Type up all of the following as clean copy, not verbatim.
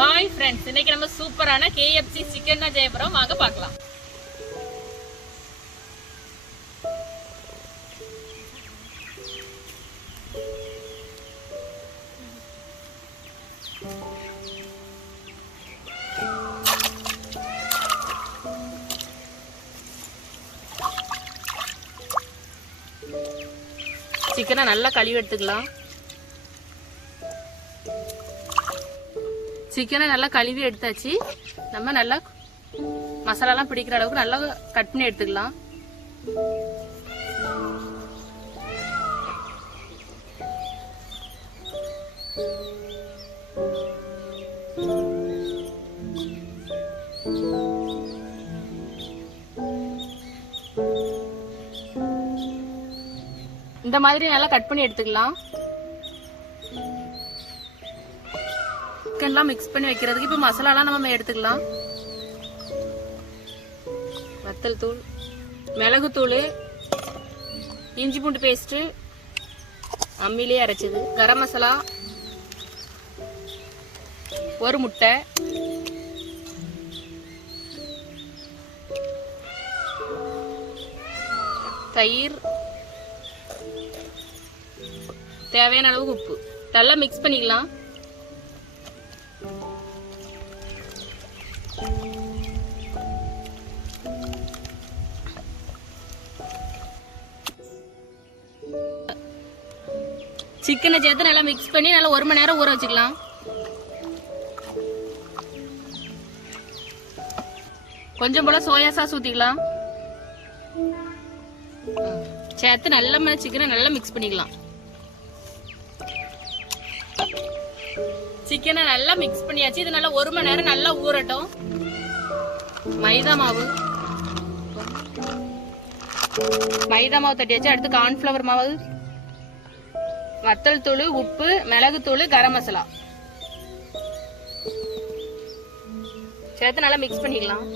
Hi friends, இன்னைக்கு நம்ம சூப்பரான KFC சிக்கன் தான் செய்ய போறோம். வாங்க பார்க்கலாம். சிக்கனை நல்லா கழுவி எடுத்துக்கலாம். சிக்கனை நல்லா கழுவி எடுத்தாச்சு. நம்ம நல்லா மசாலாலாம் பிடிக்கிற அளவுக்கு நல்லா கட் பண்ணி எடுத்துக்கலாம். இந்த மாதிரி நல்லா கட் பண்ணி எடுத்துக்கலாம். சிக்கன்லாம் மிக்ஸ் பண்ணி வைக்கிறதுக்கு இப்போ மசாலாலாம் நம்ம எடுத்துக்கலாம். வத்தல் தூள், மிளகுத்தூள், இஞ்சி பூண்டு பேஸ்ட், அம்மிலே அரைச்சது, கரம் மசாலா, ஒரு முட்டை, தயிர், தேவையான அளவு உப்பு. நல்லா மிக்ஸ் பண்ணிக்கலாம். சிக்கனை சேர்த்து நல்லா மிக்ஸ் பண்ணி நல்லா 1 மணி நேரம் ஊற வச்சுக்கலாம். கொஞ்சம் போல சோயா சாஸ் ஊத்திக்கலாம். சேர்த்து நல்லா சிக்கனை நல்லா மிக்ஸ் பண்ணிக்கலாம். சிக்கனை நல்லா மிக்ஸ் பண்ணியாச்சு. இது நல்லா 1 மணி நேரம் நல்லா ஊறட்டும். மைதா மாவு தட்டியாச்சு. அடுத்து கார்ன்ஃபிளவர் மாவு, வத்தல் தூள், உப்பு, மிளகுத்தூள், கரம் மசாலா சேர்த்து நல்லா மிக்ஸ் பண்ணிக்கலாம்.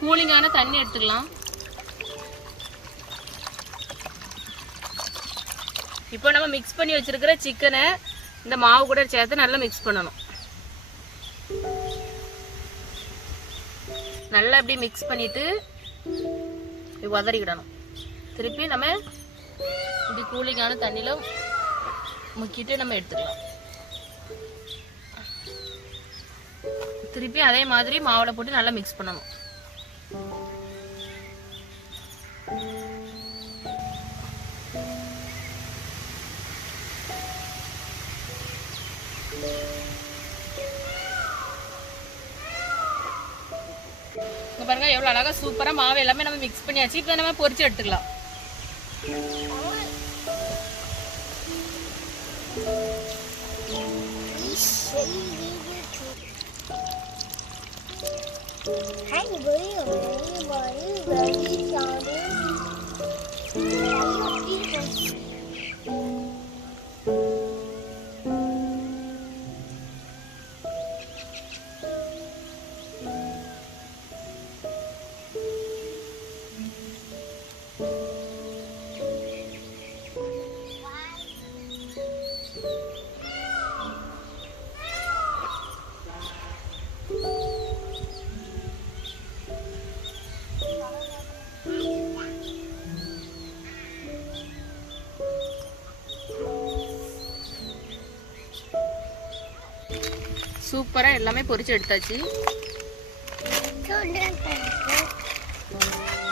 கூலிங்கான தண்ணி எடுத்துக்கலாம். இப்போ நம்ம மிக்ஸ் பண்ணி வச்சிருக்கிற சிக்கனை இந்த மாவு கூட சேர்த்து நல்லா மிக்ஸ் பண்ணணும். நல்லா இப்படி மிக்ஸ் பண்ணிட்டு உதறிக்கிடணும். திருப்பி நம்ம இப்படி கூலிங்கான தண்ணியில முக்கிட்டு நம்ம எடுத்துக்கலாம். திருப்பி அதே மாதிரி மாவுல போட்டு நல்லா மிக்ஸ் பண்ணணும். பாருங்க எவ்வளவு அழகா சூப்பரா மாவு எல்லாமே நம்ம மிக்ஸ் பண்ணியாச்சு. இப்ப நம்ம பொரிச்சு எடுத்துக்கலாம். சூப்பரா எல்லாமே பொரிச்சு எடுத்தாச்சு.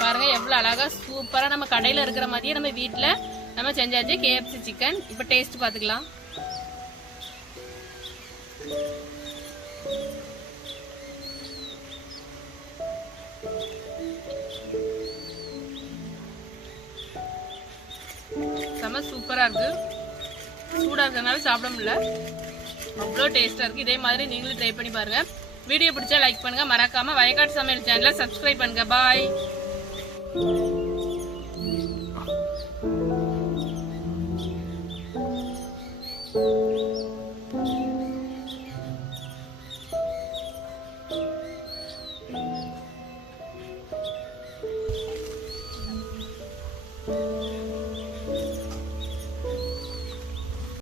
பாருங்க எவ்வளவு அழகா சூப்பரா நம்ம கடையில இருக்கிற மாதிரியே நம்ம வீட்டுல நம்ம செஞ்சாச்சு KFC சிக்கன். இப்ப டேஸ்ட் பாத்துக்கலாம். செம சூப்பரா இருக்கு. சூடா இருக்கனால சாப்பிட முடியல. அவ்வளோ டேஸ்டா இருக்கு. இதே மாதிரி நீங்களும் ட்ரை பண்ணி பாருங்க. வீடியோ பிடிச்சா லைக் பண்ணுங்க. மறக்காம வயக்காடு சமையல் சேனலை சப்ஸ்கிரைப் பண்ணுங்க. பாய். Thank you.